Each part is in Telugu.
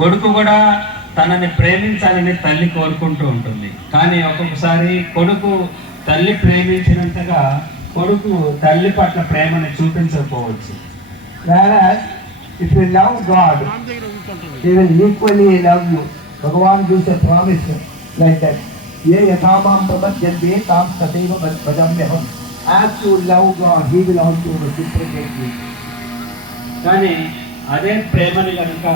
కొడుకు కూడా తనని ప్రేమించాలని తల్లి కోరుకుంటూ ఉంటుంది. కానీ ఒక్కొక్కసారి కొడుకు తల్లి ప్రేమించినంతగా కొడుకు తల్లి పట్ల ప్రేమను చూపించకపోవచ్చు. Whereas if you love God, He will equally love you. Bhagavan gives a promise like that. Ye yathamam prapadyante tam tateva bhajamyaham. As you love God, He will also reciprocate you. కానీ అదే ప్రేమని కనుక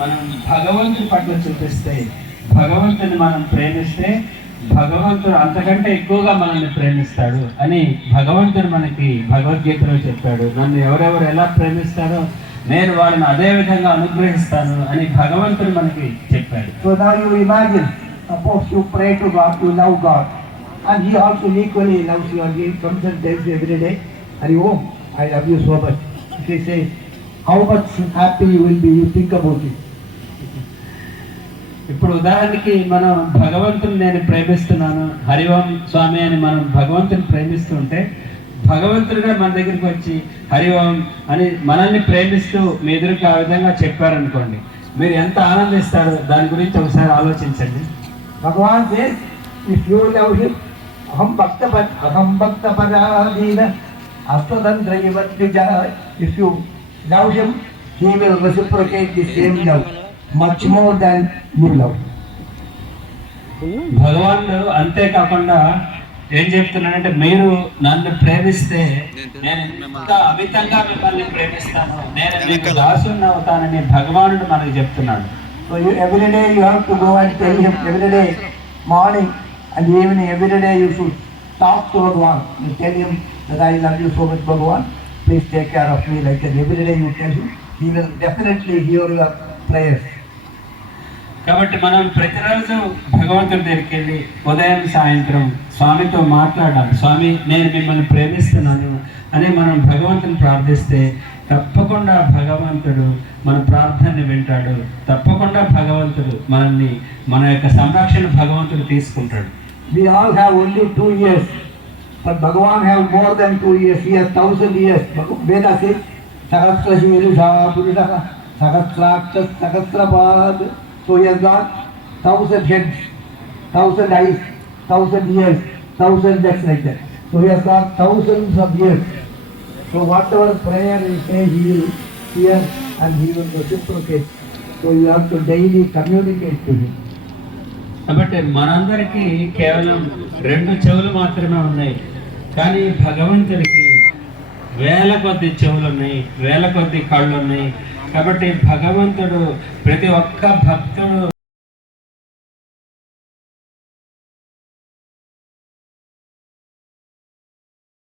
మనం భగవంతుని పట్ల చూపిస్తే, భగవంతుని మనం ప్రేమిస్తే భగవంతుడు అంతకంటే ఎక్కువగా మనల్ని ప్రేమిస్తాడు అని భగవంతుడు మనకి భగవద్గీతలో చెప్పాడు. నన్ను ఎవరెవరు ఎలా ప్రేమిస్తారో నేను వాళ్ళని అదే విధంగా అనుగ్రహిస్తాను అని భగవంతుడు మనకి చెప్పాడు. So now you imagine, suppose you pray to God, you love God, and He also equally loves you, and He comes and tells you every day, Hari Om, I love you so much. If He says, how much happy you will be, you think about it. ఇప్పుడు ఉదాహరణకి మనం భగవంతుని నేను ప్రేమిస్తున్నాను, హరి ఓం స్వామి అని మనం భగవంతుని ప్రేమిస్తుంటే భగవంతుడిగా మన దగ్గరికి వచ్చి హరి ఓం అని మనల్ని ప్రేమిస్తూ మీ ఎదురుకి ఆ విధంగా చెప్పారనుకోండి, మీరు ఎంత ఆనందిస్తారో దాని గురించి ఒకసారి ఆలోచించండి. Bhagavan says, if you love Him, aham bhakta paradina astadandrayavadvija. If you love Him, He will reciprocate the same love, much more than you love. భగవానుడు అంతేకాకుండా ఏం చెప్తున్నానంటే, మీరు నన్ను ప్రేమిస్తే నేను ఎంత అమితంగా మిమ్మల్ని ప్రేమిస్తాను, నేను మీకు దాసుని అవుతానని భగవానుడు మనకి చెప్తున్నాడు. So you, every day you have to go and tell Him, every day, morning and evening, every day you should talk to Bhagavan. You tell Him that I love you so much, Bhagavan, please take care of me. Like that, every day you tell Him, He will definitely hear your prayers. కాబట్టి మనం ప్రతిరోజు భగవంతుడి దగ్గరికి వెళ్ళి ఉదయం సాయంత్రం స్వామితో మాట్లాడాలి. స్వామి నేను మిమ్మల్ని ప్రేమిస్తున్నాను అని మనం భగవంతుని ప్రార్థిస్తే తప్పకుండా భగవంతుడు మన ప్రార్థనని వింటాడు. తప్పకుండా భగవంతుడు మనల్ని మన యొక్క సంరక్షణ భగవంతుడు తీసుకుంటాడు. We all have only 2 years, but Bhagavan have more than 2 years. He has 1000 years. Veda says, Sahasra Shirusha Purusha Sahasraksha Sahasrapad. So he has got 1000 heads, 1000 eyes, 1000 ears, 1000 necks like that. So he has got thousands of years. So whatever prayer we say, He will hear and He will reciprocate. So you have to daily communicate to Him. కాబట్టి మనందరికీ కేవలం 2 చెవులు మాత్రమే ఉన్నాయి, కానీ భగవంతుడికి వేల కొద్ది చెవులు ఉన్నాయి, వేల కొద్ది కళ్ళు ఉన్నాయి. కాబట్టి భగవంతుడు ప్రతి ఒక్క భక్తుడు